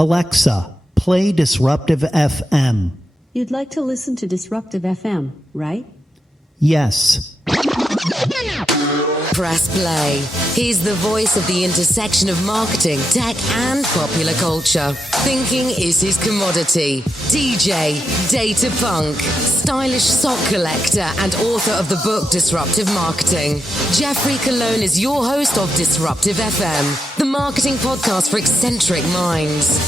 Alexa, play Disruptive FM. You'd like to listen to Disruptive FM, right? Yes. Press play. He's the voice of the intersection of marketing, tech, and popular culture. Thinking is his commodity. DJ, data punk, stylish sock collector, and author of the book Disruptive Marketing. Jeffrey Colon is your host of Disruptive FM, the marketing podcast for eccentric minds.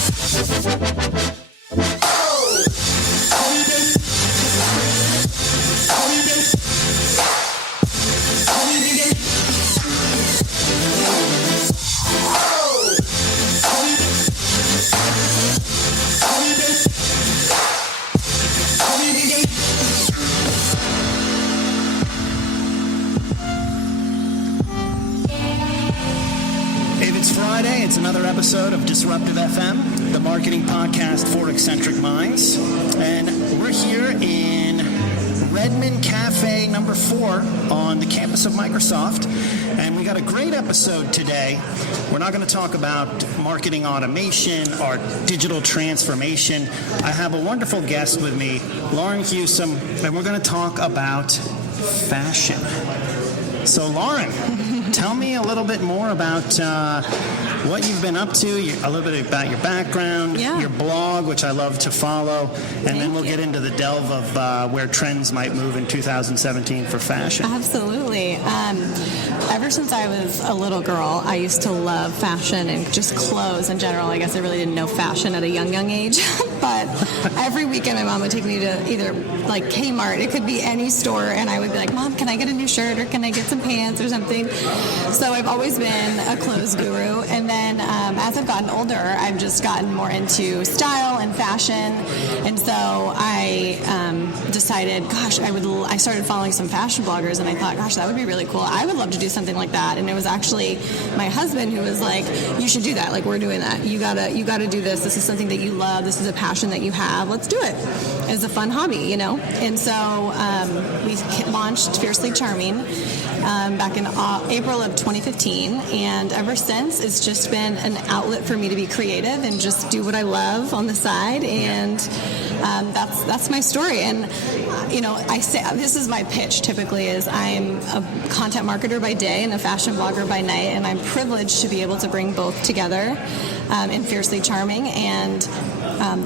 It's another episode of Disruptive FM, the marketing podcast for eccentric minds. And we're here in Redmond Cafe number 4 on the campus of Microsoft. And we got a great episode today. We're not going to talk about marketing automation or digital transformation. I have a wonderful guest with me, Lauren Husum, and we're going to talk about fashion. So, Lauren, tell me a little bit more about what you've been up to, a little bit about your background, your blog, which I love to follow, and then we'll get into the delve of where trends might move in 2017 for fashion. Absolutely. Ever since I was a little girl, I used to love fashion and just clothes in general. I guess I really didn't know fashion at a young age. But every weekend my mom would take me to either like Kmart, it could be any store, and I would be like, Mom, can I get a new shirt or can I get some pants or something? So I've always been a clothes guru. And then as I've gotten older, I've just gotten more into style and fashion. And so I decided, I started following some fashion bloggers, and I thought, gosh, that would be really cool. I would love to do something like that. And it was actually my husband who was like, you should do that. Like, we're doing that. You gotta do this. This is something that you love. This is a passion that you have. Let's do it. It's a fun hobby, you know? And so we launched Fiercely Charming back in April of 2015, and ever since it's just been an outlet for me to be creative and just do what I love on the side, and that's my story. And I say this is my pitch typically is I'm a content marketer by day and a fashion blogger by night, and I'm privileged to be able to bring both together in Fiercely Charming. And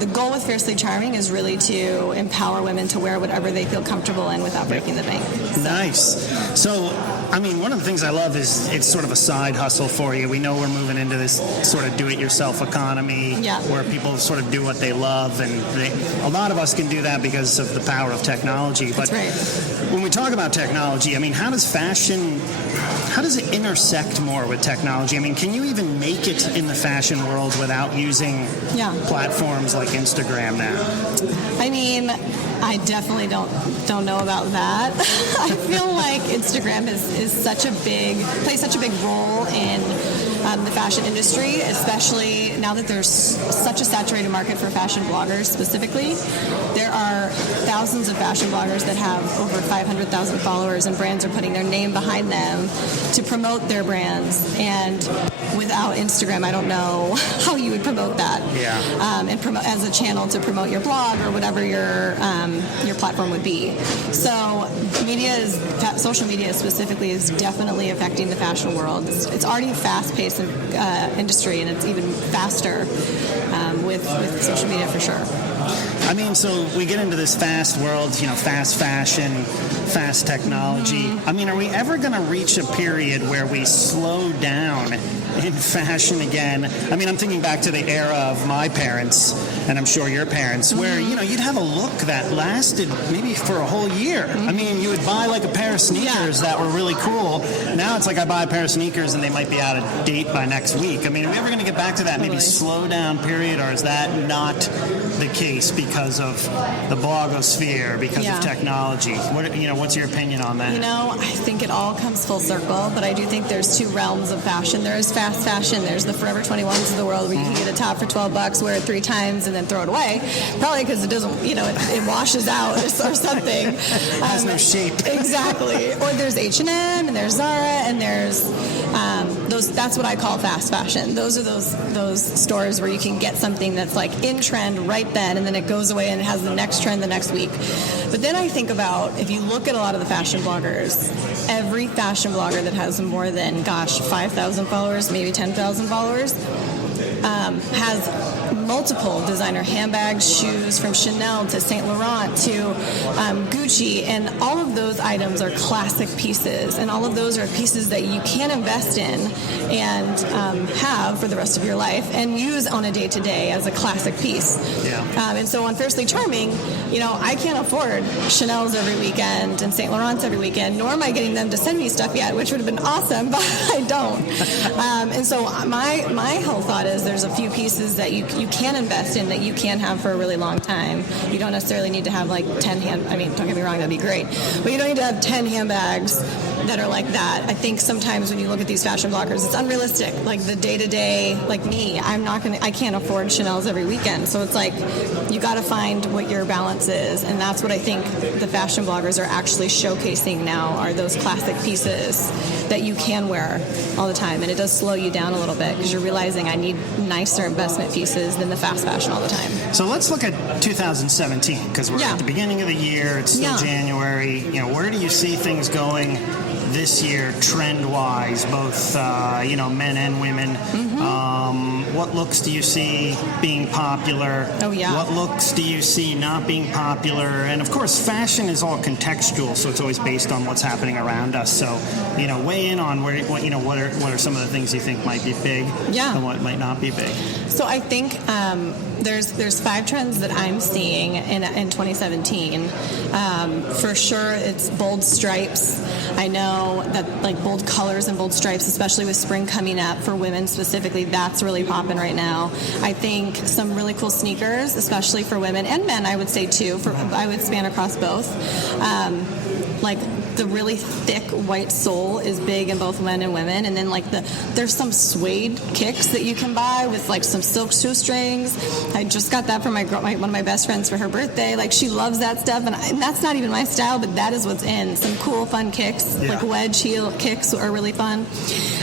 the goal with Fiercely Charming is really to empower women to wear whatever they feel comfortable in without breaking the bank. So. Nice. So, one of the things I love is it's sort of a side hustle for you. We know we're moving into this sort of do-it-yourself economy where people sort of do what they love, and a lot of us can do that because of the power of technology. But when we talk about technology, how does it intersect more with technology? Can you even make it in the fashion world without using platforms like Instagram now? I definitely don't know about that. I feel like Instagram plays such a big role in the fashion industry, especially now that there's such a saturated market for fashion bloggers specifically. There are thousands of fashion bloggers that have over 500,000 followers, and brands are putting their name behind them to promote their brands. And without Instagram, I don't know how you would promote that. And promote as a channel to promote your blog or whatever your platform would be. So social media specifically is definitely affecting the fashion world. It's already a fast-paced industry, and it's even faster with social media for sure. So we get into this fast world, fast fashion, fast technology. Are we ever going to reach a period where we slow down in fashion again? I'm thinking back to the era of my parents, and I'm sure your parents, where, you'd have a look that lasted maybe for a whole year. You would buy like a pair of sneakers that were really cool. Now it's like I buy a pair of sneakers and they might be out of date by next week. Are we ever going to get back to that maybe slow down period, or is that not the case because of the blogosphere, because of technology? What's your opinion on that? I think it all comes full circle, but I do think there's two realms of fashion. There's fast fashion. There's the Forever 21s of the world where you can get a top for $12, wear it 3 times, and then throw it away. Probably because it doesn't, it washes out or something. It has no shape. Exactly. Or there's H&M, and there's Zara, and there's That's what I call fast fashion. Those are those stores where you can get something that's like in trend right then, and then it goes away and it has the next trend the next week. But then I think about, if you look at a lot of the fashion bloggers, every fashion blogger that has more than 5,000 followers, maybe 10,000 followers, has multiple designer handbags, shoes, from Chanel to Saint Laurent to Gucci, and all of those items are classic pieces, and all of those are pieces that you can invest in and have for the rest of your life and use on a day-to-day as a classic piece. And so on Fiercely Charming, I can't afford Chanel's every weekend and Saint Laurent's every weekend, nor am I getting them to send me stuff yet, which would have been awesome, but I don't. And so my whole thought is there's a few pieces that you can invest in that you can have for a really long time. You don't necessarily need to have like 10 don't get me wrong, that'd be great, but you don't need to have 10 handbags that are like that. I think sometimes when you look at these fashion bloggers, it's unrealistic. Like the day-to-day, like me, I can't afford Chanel's every weekend. So it's like, you got to find what your balance is. And that's what I think the fashion bloggers are actually showcasing now, are those classic pieces that you can wear all the time. And it does slow you down a little bit because you're realizing I need nicer investment pieces than the fast fashion all the time. So let's look at 2017, because we're at the beginning of the year. It's still January. Where do you see things going this year, trend-wise, both men and women? What looks do you see being popular? Oh, yeah. What looks do you see not being popular? And of course, fashion is all contextual, so it's always based on what's happening around us. So, weigh in on what are some of the things you think might be big, and what might not be big. So I think there's 5 trends that I'm seeing in 2017. For sure, it's bold stripes. I know that like bold colors and bold stripes, especially with spring coming up for women specifically, that's really popping right now. I think some really cool sneakers, especially for women and men, I would say too. I would span across both. Like the really thick white sole is big in both men and women, and then like there's some suede kicks that you can buy with like some silk shoestrings. I just got that from one of my best friends for her birthday. Like she loves that stuff, and that's not even my style, but that is what's in. Some cool, fun kicks, like wedge heel kicks are really fun.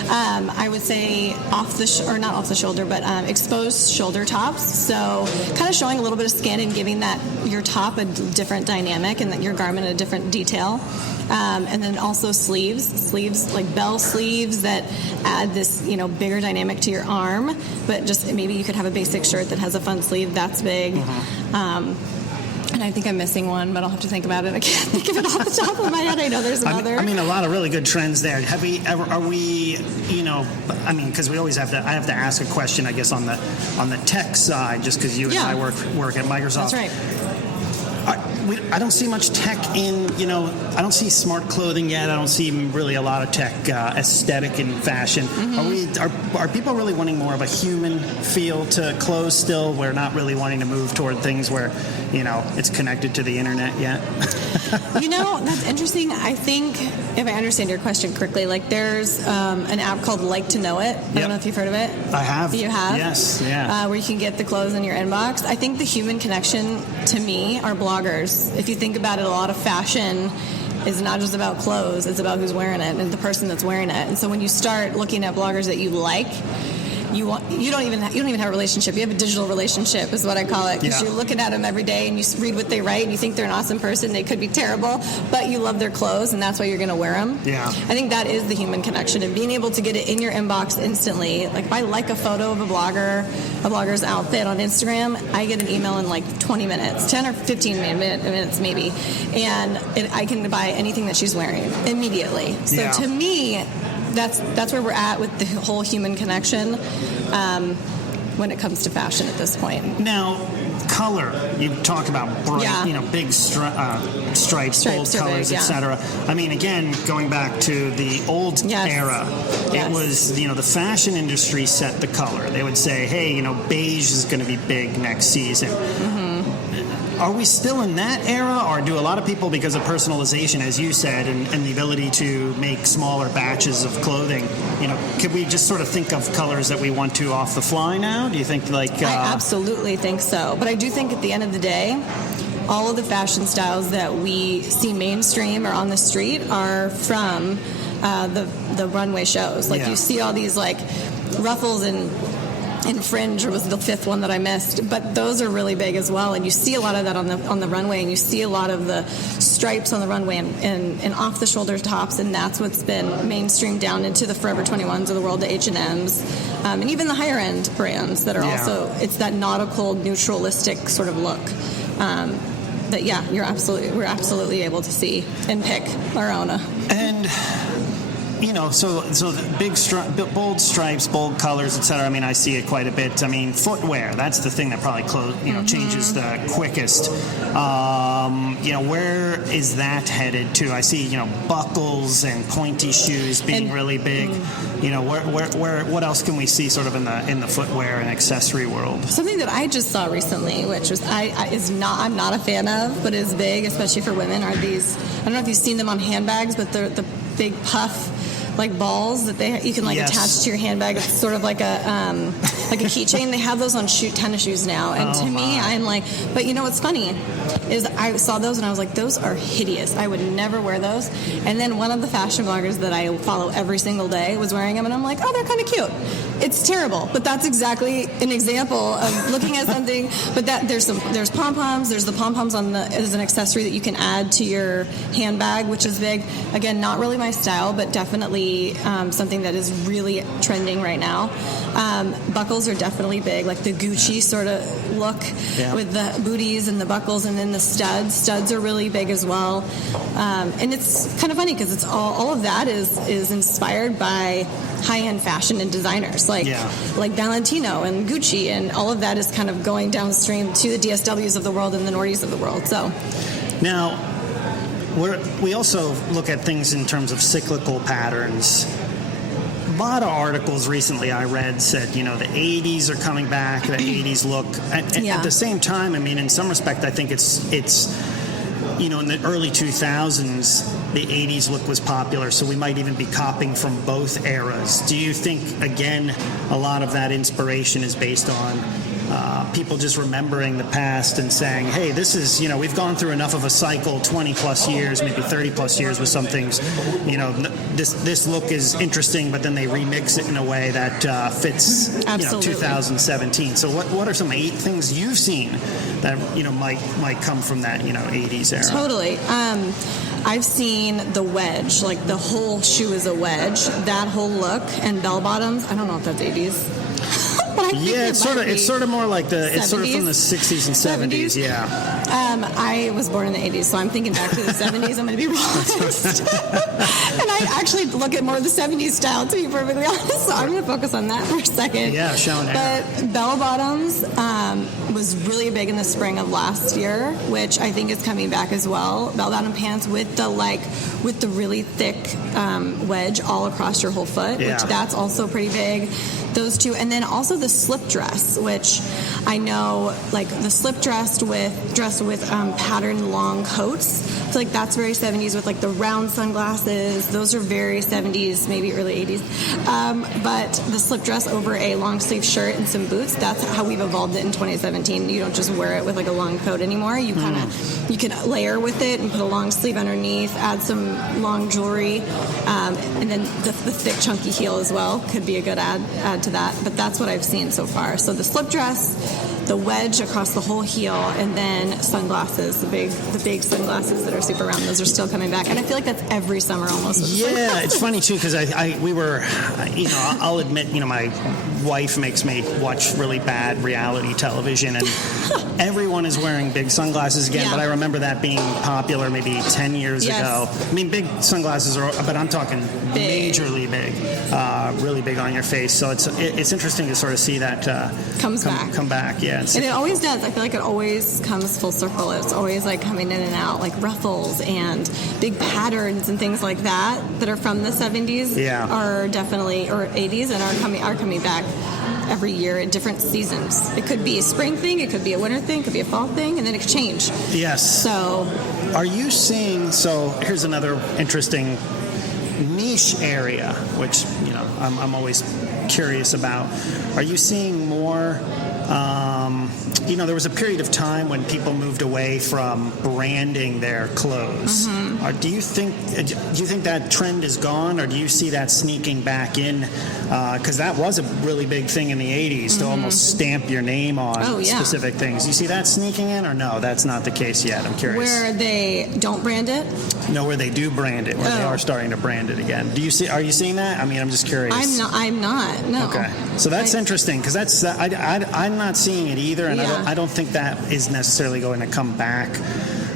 I would say not off the shoulder, but exposed shoulder tops. So kind of showing a little bit of skin and giving that your top a different dynamic and that your garment a different detail. And then also sleeves like bell sleeves that add this, bigger dynamic to your arm. But just maybe you could have a basic shirt that has a fun sleeve. That's big. And I think I'm missing one, but I'll have to think about it. I can't think of it off the top of my head. I know there's another. A lot of really good trends there. Because we always I have to ask a question, I guess, on the tech side, just because you and I work at Microsoft. That's right. I don't see much tech in, I don't see smart clothing yet. I don't see really a lot of tech aesthetic in fashion. Are people really wanting more of a human feel to clothes still? We're not really wanting to move toward things where, it's connected to the internet yet? That's interesting. I think, if I understand your question correctly, like there's an app called Like to Know It. I don't know if you've heard of it. I have. You have? Yes, yeah. Where you can get the clothes in your inbox. I think the human connection, to me, are bloggers. If you think about it, a lot of fashion is not just about clothes, it's about who's wearing it and the person that's wearing it. And so when you start looking at bloggers that you like, you don't even have a relationship. You have a digital relationship, is what I call it, because you're looking at them every day and you read what they write and you think they're an awesome person. They could be terrible, but you love their clothes and that's why you're going to wear them. I think that is the human connection, and being able to get it in your inbox instantly. Like if I like a photo of a blogger's outfit on Instagram, I get an email in like 20 minutes, 10 or 15 minutes maybe, and I can buy anything that she's wearing immediately. So to me, that's where we're at with the whole human connection when it comes to fashion at this point. Now, color. You talk about bright, big stripes, bold colors, etc. Again, going back to the old era, it was, the fashion industry set the color. They would say, hey, beige is going to be big next season. Are we still in that era, or do a lot of people, because of personalization, as you said, and the ability to make smaller batches of clothing, could we just sort of think of colors that we want to off the fly now? Do you think I absolutely think so. But I do think at the end of the day, all of the fashion styles that we see mainstream or on the street are from the runway shows. Like you see all these like ruffles and Fringe was the fifth one that I missed, but those are really big as well, and you see a lot of that on the runway, and you see a lot of the stripes on the runway and off the shoulder tops, and that's what's been mainstreamed down into the Forever 21s of the world, the H&Ms, and even the higher end brands that are also, it's that nautical neutralistic sort of look. That we're absolutely able to see and pick our own. And so the big bold stripes, bold colors, etc. I mean, I see it quite a bit. I mean, footwear, that's the thing that probably changes the quickest. Where is that headed to? I see, buckles and pointy shoes being really big. What else can we see sort of in the footwear and accessory world? Something that I just saw recently, which was I'm not a fan of, but is big, especially for women, are these, I don't know if you've seen them on handbags, but they're the big puff like balls that you can attach to your handbag. It's sort of like a keychain. They have those on tennis shoes now, and to me, I'm like, but what's funny is I saw those and I was like, those are hideous. I would never wear those. And then one of the fashion bloggers that I follow every single day was wearing them, and I'm like, oh, they're kind of cute. It's terrible, but that's exactly an example of looking at something. But there's pom poms. There's the pom poms as an accessory that you can add to your handbag, which is big. Again, not really my style, but definitely something that is really trending right now. Buckles are definitely big, like the Gucci sort of look with the booties and the buckles, and then the studs. Studs are really big as well. And it's kind of funny because it's all of that is inspired by high-end fashion and designers like Valentino and Gucci, and all of that is kind of going downstream to the DSWs of the world and the Nordis of the world. So now we also look at things in terms of cyclical patterns. A lot of articles recently I read said, the 80s are coming back, the 80s look. And at the same time, I mean, in some respect, I think it's in the early 2000s, the 80s look was popular, so we might even be copying from both eras. Do you think, again, a lot of that inspiration is based on people just remembering the past and saying, hey, this is, we've gone through enough of a cycle, 20 plus years, maybe 30 plus years with some things, this look is interesting, but then they remix it in a way that fits 2017. So what are some 8 things you've seen that might come from that 80s era? Totally. I've seen the wedge, like the whole shoe is a wedge, that whole look, and bell bottoms. I don't know if that's 80s. It's sort of more like it's sort of from the 60s and 70s. I was born in the 80s, so I'm thinking back to the 70s. I'm going to be real honest. And I actually look at more of the 70s style, to be perfectly honest. So I'm going to focus on that for a second. Yeah, showing hair. But bell bottoms was really big in the spring of last year, which I think is coming back as well. Bell bottom pants with the really thick wedge all across your whole foot, which that's also pretty big. Those two, and then also the slip dress, which I know, like the slip dress with patterned long coats. I feel like that's very 70s with like the round sunglasses. Those are very 70s, maybe early 80s. But the slip dress over a long sleeve shirt and some boots, that's how we've evolved it in 2017. You don't just wear it with like a long coat anymore. You you can layer with it and put a long sleeve underneath, add some long jewelry, and then the thick chunky heel as well could be a good add to that. But that's what I've seen so far. So the slip dress, the wedge across the whole heel, and then sunglasses, the big sunglasses that are super round. Those are still coming back, and I feel like that's every summer almost. Yeah, it's funny too because I'll admit, my wife makes me watch really bad reality television, and everyone is wearing big sunglasses again. But I remember that being popular maybe 10 years ago. I mean, big sunglasses but I'm talking majorly big, really big on your face. So it's interesting to sort of see that come back. Yeah, and it always does. I feel like it always comes full circle. It's always like coming in and out, like ruffles and big patterns and things like that are from the 70s. Are definitely, or 80s, and are coming back every year in different seasons. It could be a spring thing, it could be a winter thing, it could be a fall thing, and then it could change. Yes. So, are you seeing? So here's another interesting niche area, which I'm always curious about. Are you seeing more? there was a period of time when people moved away from branding their clothes. Do you think that trend is gone, or do you see that sneaking back in? Because that was a really big thing in the 80s to almost stamp your name on specific things. You see that sneaking in, or no, that's not the case yet? I'm curious. Where they don't brand it? No, where they do brand it, where they are starting to brand it again. Are you seeing that? I mean, I'm just curious. I'm not. No. Okay, so that's interesting, because that's I'm not seeing it either, and I don't think that is necessarily going to come back.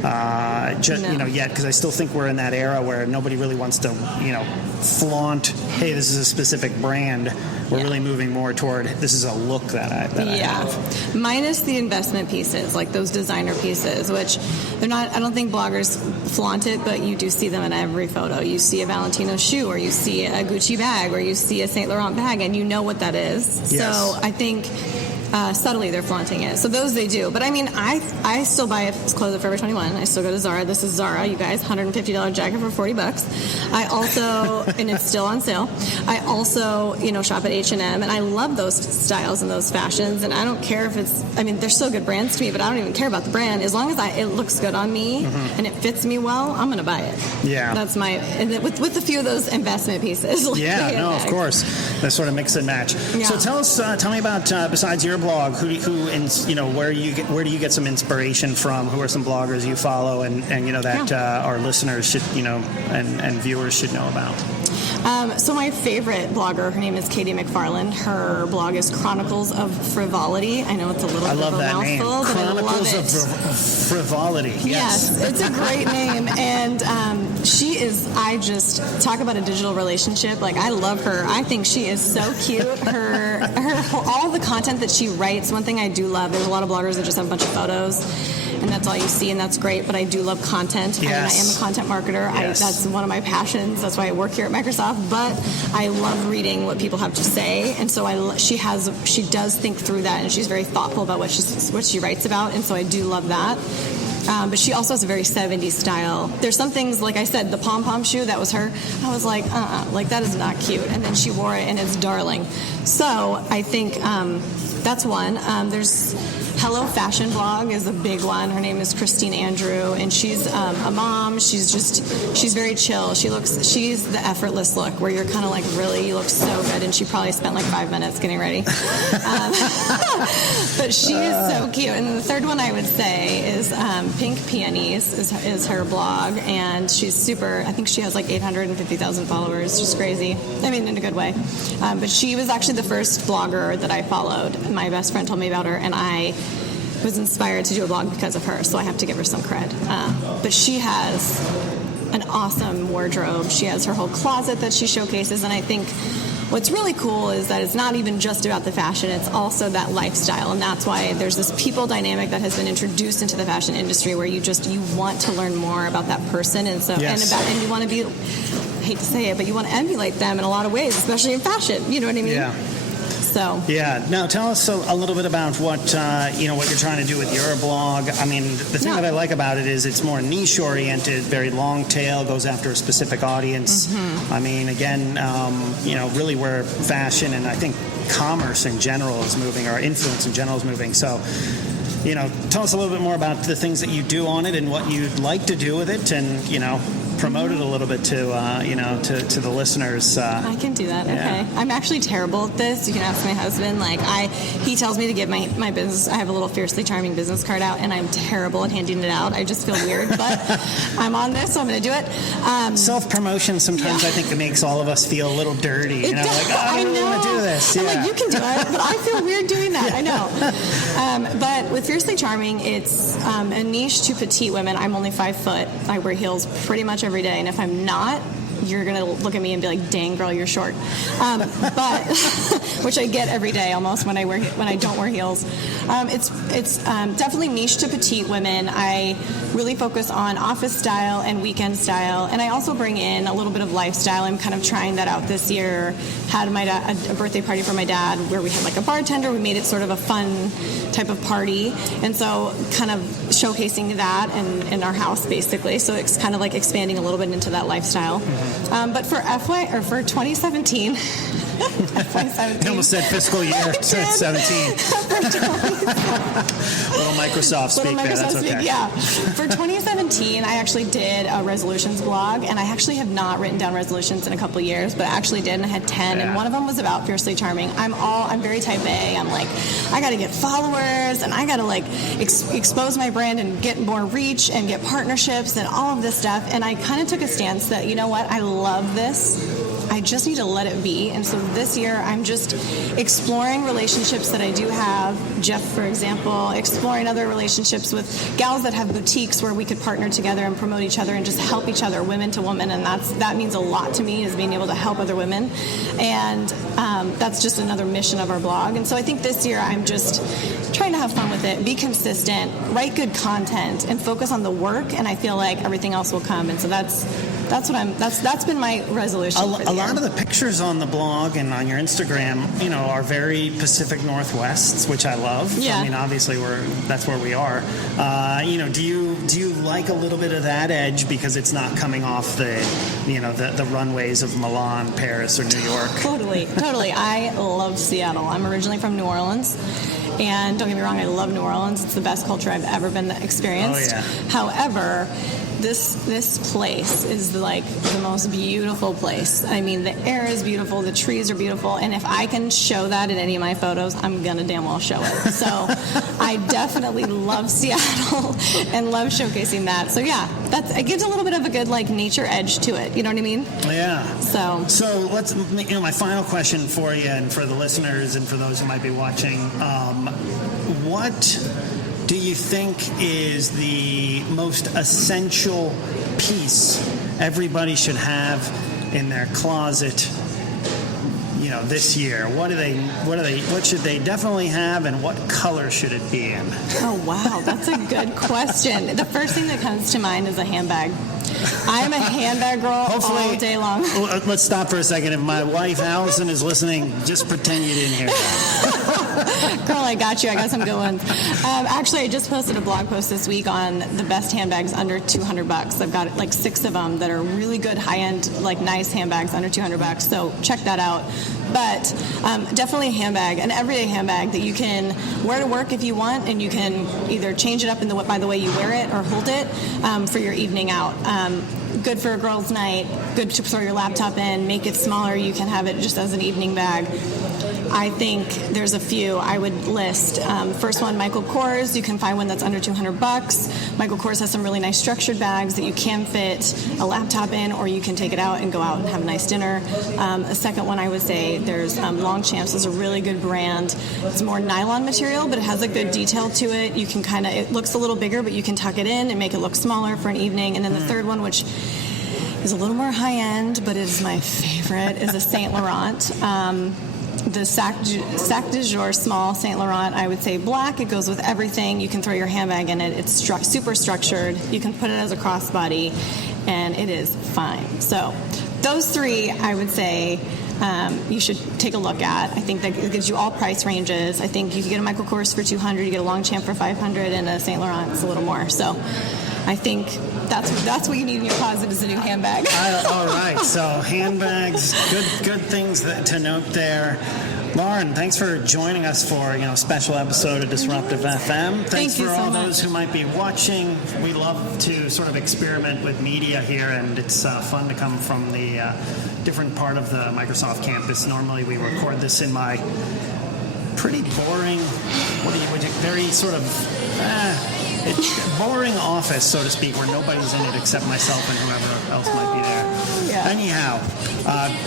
Yet, because I still think we're in that era where nobody really wants to, flaunt, hey, this is a specific brand. We're really moving more toward, this is a look that I have. Minus the investment pieces, like those designer pieces, which they're not, I don't think bloggers flaunt it, but you do see them in every photo. You see a Valentino shoe, or you see a Gucci bag, or you see a Saint Laurent bag, and you know what that is. Yes. So I think subtly they're flaunting it. So those they do. But I mean, I still buy clothes at Forever 21. I still go to Zara. This is Zara, you guys, $150 jacket for $40. I also, and it's still on sale. I also, shop at H&M, and I love those styles and those fashions. And I don't care if they're still good brands to me, but I don't even care about the brand. As long as it looks good on me and it fits me well, I'm going to buy it. Yeah. That's with a few of those investment pieces. Like of course. That sort of mix and match. Yeah. So tell me about, besides your blog, where do you get some inspiration from? Who are some bloggers you follow and that our listeners should and viewers should know about? So my favorite blogger, her name is Katie McFarland. Her blog is Chronicles of Frivolity. I know it's a little bit of a mouthful, but I love it. Chronicles of Frivolity. Yes, it's a great name, and she is. I just talk about a digital relationship. Like, I love her. I think she is so cute. Her all the content that she writes. One thing I do love. There's a lot of bloggers that just have a bunch of photos, and that's all you see, and that's great. But I do love content. Yes. I am a content marketer. Yes. That's one of my passions. That's why I work here at Microsoft. But I love reading what people have to say, and so she does think through that, and she's very thoughtful about what she writes about, and so I do love that. But she also has a very 70s style. There's some things, like I said, the pom-pom shoe, that was her. I was like, that is not cute. And then she wore it, and it's darling. So I think that's one. There's Hello Fashion Blog is a big one. Her name is Christine Andrew, and she's a mom. She's very chill. She's the effortless look, where you're kind of like, really, you look so good, and she probably spent like 5 minutes getting ready. But she is so cute. And then the third one I would say is Pink Peonies is her blog, and she's super. I think she has like 850,000 followers. Just crazy. I mean, in a good way. But she was actually the first blogger that I followed. My best friend told me about her, and I was inspired to do a blog because of her, so I have to give her some cred. But she has an awesome wardrobe. She has her whole closet that she showcases, and I think what's really cool is that it's not even just about the fashion, it's also that lifestyle, and that's why there's this people dynamic that has been introduced into the fashion industry, where you want to learn more about that person, and so and you want to be, I hate to say it, but you want to emulate them in a lot of ways, especially in fashion. You know what I mean? Yeah. So. Yeah. Now, tell us a little bit about what what you're trying to do with your blog. I mean, the thing that I like about it is it's more niche oriented, very long tail, goes after a specific audience. I mean, again, really where fashion and I think commerce in general is moving, or influence in general is moving. So, tell us a little bit more about the things that you do on it and what you'd like to do with it, and promote it a little bit to to the listeners. I can do that. Okay. I'm actually terrible at this. You can ask my husband. He tells me to give my business. I have a little Fiercely Charming business card out, and I'm terrible at handing it out. I just feel weird, but I'm on this, so I'm going to do it. Self-promotion sometimes I think it makes all of us feel a little dirty. I don't want to do this. I'm like, you can do it, but I feel weird doing that. I know. But with Fiercely Charming, it's a niche to petite women. I'm only 5 foot. I wear heels pretty much every day, and if I'm not, you're going to look at me and be like, dang, girl, you're short. But which I get every day almost when I don't wear heels. It's definitely niche to petite women. I really focus on office style and weekend style, and I also bring in a little bit of lifestyle. I'm kind of trying that out this year. Had a birthday party for my dad where we had like a bartender. We made it sort of a fun type of party, and so kind of showcasing that in our house basically. So it's kind of like expanding a little bit into that lifestyle. But for 2017, You almost said fiscal year 17. Little Microsoft speak there. That's okay. Yeah. For 2017, I actually did a resolutions blog, and I actually have not written down resolutions in a couple of years, but I actually did, and I had 10, and one of them was about Fiercely Charming. I'm very type A. I'm like, I got to get followers, and I got to like expose my brand and get more reach and get partnerships and all of this stuff. And I kind of took a stance that, you know what, I love this. I just need to let it be. And so this year, I'm just exploring relationships that I do have. Jeff, for example, exploring other relationships with gals that have boutiques where we could partner together and promote each other and just help each other, women to women. And that means a lot to me, is being able to help other women. And that's just another mission of our blog. And so I think this year, I'm just trying to have fun with it, be consistent, write good content, and focus on the work. And I feel like everything else will come. And so that's been my resolution. A lot of the pictures on the blog and on your Instagram, are very Pacific Northwest, which I love. Yeah. I mean, obviously that's where we are. Do you like a little bit of that edge because it's not coming off the runways of Milan, Paris, or New York? Totally. I love Seattle. I'm originally from New Orleans. And don't get me wrong, I love New Orleans. It's the best culture I've ever been experienced. Oh, yeah. However, this place is like the most beautiful place. I mean, the air is beautiful, the trees are beautiful, and if I can show that in any of my photos, I'm gonna damn well show it. So I definitely love Seattle and love showcasing that. So yeah, it gives a little bit of a good like nature edge to it. You know what I mean? Yeah. So let's, my final question for you and for the listeners and for those who might be watching, what do you think is the most essential piece everybody should have in their closet, this year? What should they definitely have, and what color should it be in? Oh, wow, that's a good question. The first thing that comes to mind is a handbag. I'm a handbag girl all day long. Let's stop for a second. If my wife, Allison, is listening, just pretend you didn't hear that. Girl, I got you. I got some good ones. Actually, I just posted a blog post this week on the best handbags under $200. I've got like 6 of them that are really good, high-end, like nice handbags under $200. So check that out. But definitely a handbag, an everyday handbag that you can wear to work if you want, and you can either change it up by the way you wear it or hold it for your evening out. Good for a girl's night, good to throw your laptop in, make it smaller, you can have it just as an evening bag. I think there's a few I would list. First one, Michael Kors. You can find one that's under $200. Michael Kors has some really nice structured bags that you can fit a laptop in, or you can take it out and go out and have a nice dinner. A second one, I would say, there's Longchamps is a really good brand. It's more nylon material, but it has a good detail to it. You can it looks a little bigger, but you can tuck it in and make it look smaller for an evening. And then the third one, which is a little more high-end, but it is my favorite, is a Saint Laurent. The Sac de Jour small Saint Laurent, I would say black. It goes with everything. You can throw your handbag in it. It's super structured. You can put it as a crossbody, and it is fine. So those 3, I would say, you should take a look at. I think that it gives you all price ranges. I think you can get a Michael Kors for $200, you get a Longchamp for $500, and a Saint Laurent's a little more. So I think that's what you need in your closet, is a new handbag. All right, so handbags, good things to note there. Lauren, thanks for joining us for a special episode of Disruptive FM. Thanks for all those who might be watching. We love to sort of experiment with media here, and it's fun to come from the different part of the Microsoft campus. Normally, we record this in my pretty boring, very sort of boring office, so to speak, where nobody's in it except myself and whoever else might be there. Yeah. Anyhow,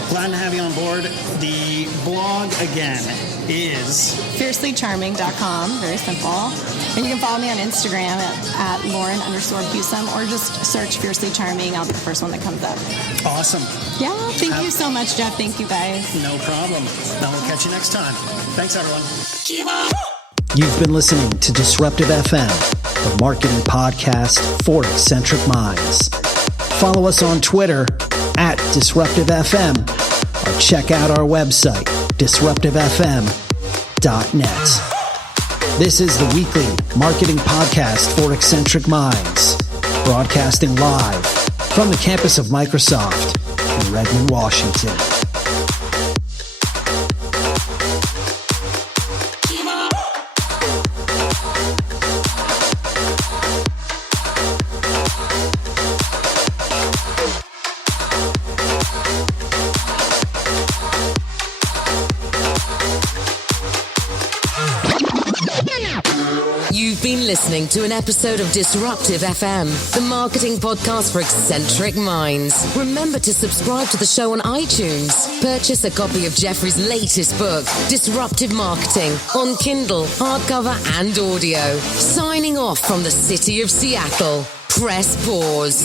glad to have you on board. The blog, again, is fiercelycharming.com. Very simple. And you can follow me on Instagram at Lauren_Husum, or just search Fiercely Charming. I'll be the first one that comes up. Awesome. Yeah, thank you so much, Jeff. Thank you, guys. No problem. Now we'll catch you next time. Thanks, everyone. You've been listening to Disruptive FM, the marketing podcast for eccentric minds. Follow us on Twitter at Disruptive FM, or check out our website, disruptivefm.net. This is the weekly marketing podcast for eccentric minds, broadcasting live from the campus of Microsoft in Redmond, Washington. been listening to an episode of Disruptive FM, the marketing podcast for eccentric minds. Remember to subscribe to the show on iTunes. Purchase a copy of Jeffrey's latest book, Disruptive Marketing, on Kindle, hardcover and audio. Signing off from the city of Seattle. Press pause.